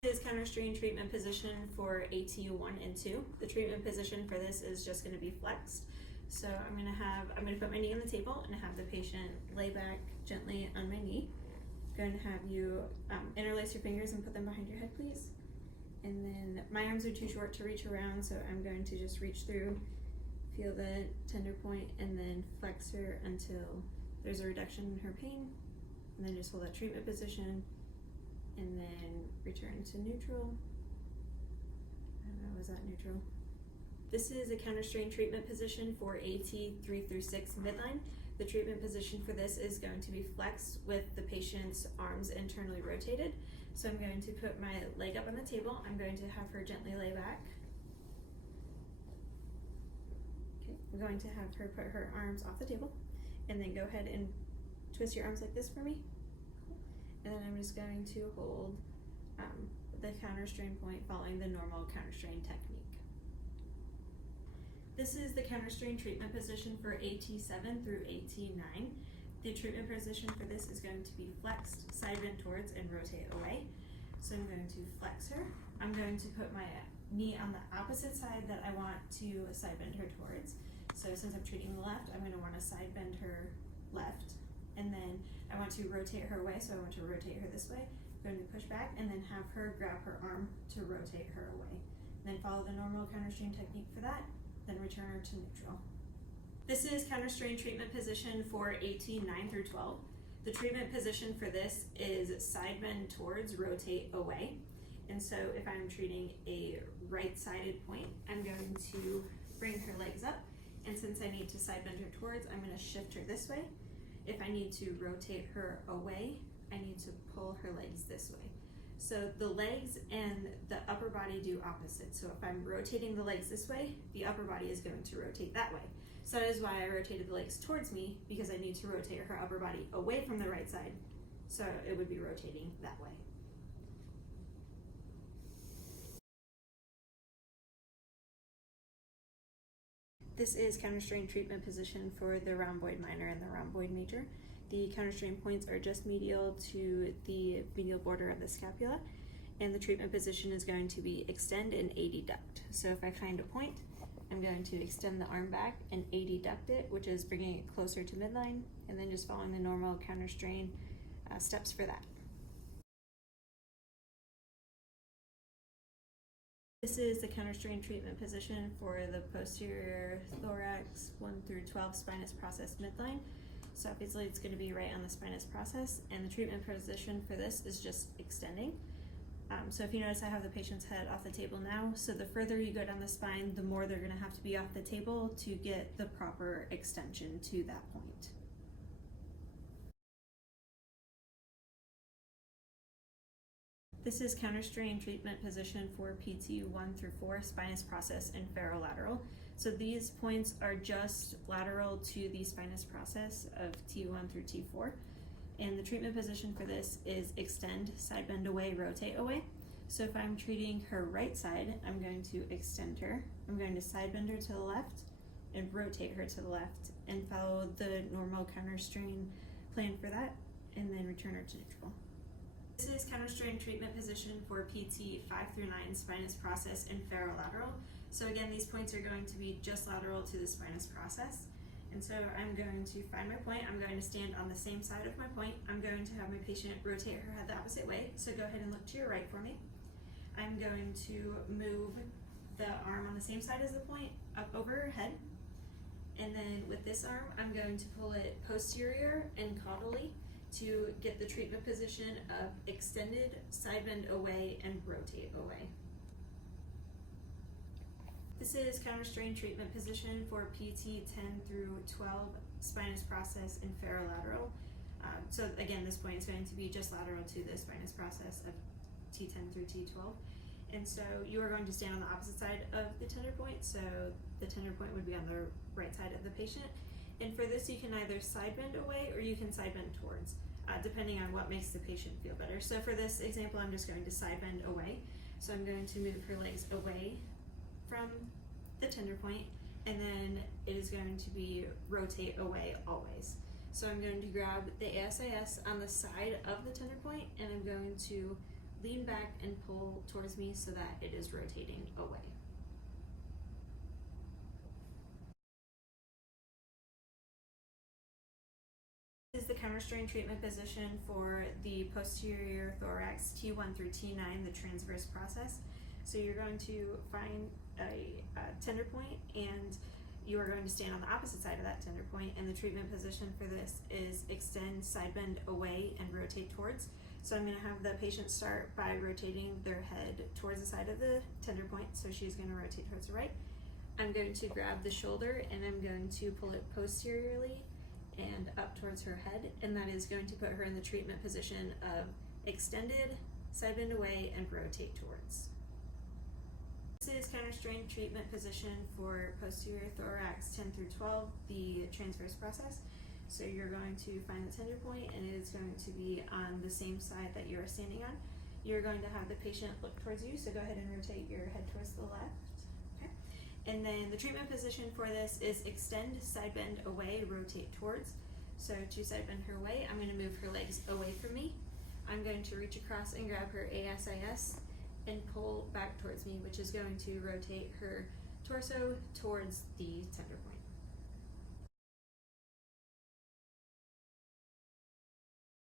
This is Counterstrain treatment position for AT1 and 2. The treatment position for this is just going to be flexed. So I'm going to put my knee on the table and have the patient lay back gently on my knee. I'm going to have you interlace your fingers and put them behind your head, please. And then my arms are too short to reach around, so I'm going to just reach through, feel the tender point, and then flex her until there's a reduction in her pain. And then just hold that treatment position. And then return to neutral. I don't know, was that neutral? This is a Counterstrain treatment position for AT 3 through 6 midline. The treatment position for this is going to be flexed with the patient's arms internally rotated. So I'm going to put my leg up on the table. I'm going to have her gently lay back. Okay, I'm going to have her put her arms off the table and then go ahead and twist your arms like this for me. And then I'm just going to hold the Counterstrain point following the normal Counterstrain technique. This is the Counterstrain treatment position for AT7 through AT9. The treatment position for this is going to be flexed, side bend towards, and rotate away. So I'm going to flex her. I'm going to put my knee on the opposite side that I want to side bend her towards. So since I'm treating the left, I'm going to want to side bend her left. And then I want to rotate her away, so I want to rotate her this way. I'm going to push back and then have her grab her arm to rotate her away. And then follow the normal Counterstrain technique for that, then return her to neutral. This is Counterstrain treatment position for AT 9 through 12. The treatment position for this is side bend towards, rotate away. And so if I'm treating a right-sided point, I'm going to bring her legs up. And since I need to side bend her towards, I'm going to shift her this way. If I need to rotate her away, I need to pull her legs this way. So the legs and the upper body do opposite. So if I'm rotating the legs this way, the upper body is going to rotate that way. So that is why I rotated the legs towards me, because I need to rotate her upper body away from the right side. So it would be rotating that way. This is Counterstrain treatment position for the rhomboid minor and the rhomboid major. The Counterstrain points are just medial to the medial border of the scapula, and the treatment position is going to be extend and adduct. So if I find a point, I'm going to extend the arm back and adduct it, which is bringing it closer to midline, and then just following the normal Counterstrain steps for that. This is the Counterstrain treatment position for the posterior thorax 1 through 12 spinous process midline. So obviously it's going to be right on the spinous process, and the treatment position for this is just extending. So if you notice, I have the patient's head off the table now. So the further you go down the spine, the more they're going to have to be off the table to get the proper extension to that point. This is Counterstrain treatment position for PT 1 through 4 spinous process and ferolateral. So these points are just lateral to the spinous process of T1 through T4. And the treatment position for this is extend, side bend away, rotate away. So if I'm treating her right side, I'm going to extend her. I'm going to side bend her to the left and rotate her to the left and follow the normal Counterstrain plan for that, and then return her to neutral. This is Counterstrain treatment position for PT 5 through 9 spinous process and ferolateral. So again, these points are going to be just lateral to the spinous process. And so I'm going to find my point. I'm going to stand on the same side of my point. I'm going to have my patient rotate her head the opposite way. So go ahead and look to your right for me. I'm going to move the arm on the same side as the point up over her head. And then with this arm, I'm going to pull it posterior and caudally to get the treatment position of extended, side bend away, and rotate away. This is Counterstrain treatment position for PT 10 through 12 spinous process and ferolateral. So again, this point is going to be just lateral to the spinous process of T10 through T12. And so you are going to stand on the opposite side of the tender point. So the tender point would be on the right side of the patient. And for this, you can either side bend away or you can side bend towards, depending on what makes the patient feel better. So for this example, I'm just going to side bend away. So I'm going to move her legs away from the tender point, and then it is going to be rotate away always. So I'm going to grab the ASIS on the side of the tender point, and I'm going to lean back and pull towards me so that it is rotating away. This is the Counterstrain treatment position for the posterior thorax T1 through T9, the transverse process. So you're going to find a tender point, and you are going to stand on the opposite side of that tender point, and the treatment position for this is extend, side bend away, and rotate towards. So I'm going to have the patient start by rotating their head towards the side of the tender point, so she's going to rotate towards the right. I'm going to grab the shoulder and I'm going to pull it posteriorly and up towards her head, and that is going to put her in the treatment position of extended, side bend away, and rotate towards. This is Counterstrain treatment position for posterior thorax 10 through 12, the transverse process. So you're going to find the tender point, and it is going to be on the same side that you are standing on. You're going to have the patient look towards you, so go ahead and rotate your head towards the left. Okay. And then the treatment position for this is extend, side bend away, rotate towards. So to side bend her away, I'm going to move her legs away from me. I'm going to reach across and grab her ASIS and pull back towards me, which is going to rotate her torso towards the tender point.